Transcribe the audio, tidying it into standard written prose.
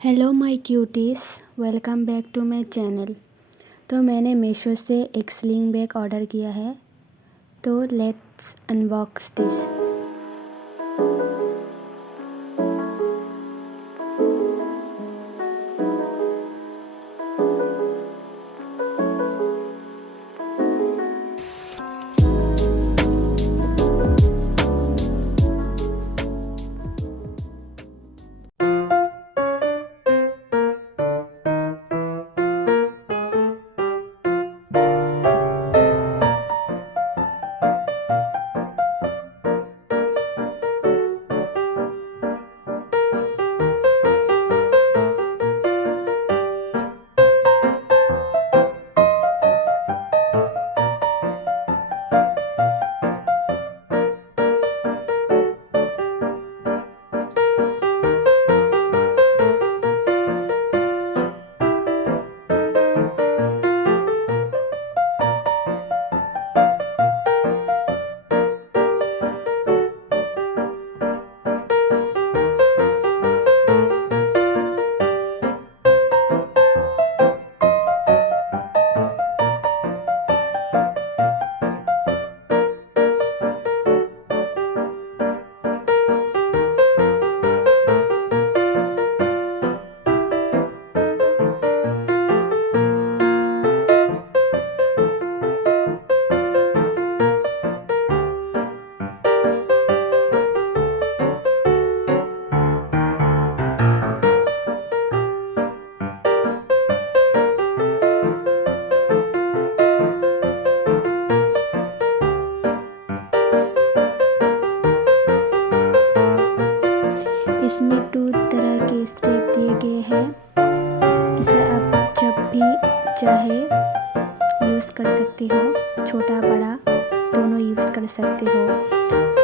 Hello my cuties, welcome back to my channel. तो मैंने मीशो से एक स्लिंग बैग ऑर्डर किया है, तो लेट्स अनबॉक्स दिस। इसमें 2 तरह के स्टेप दिए गए हैं। इसे आप जब भी चाहे यूज़ कर सकते हो, छोटा बड़ा दोनों यूज़ कर सकते हो।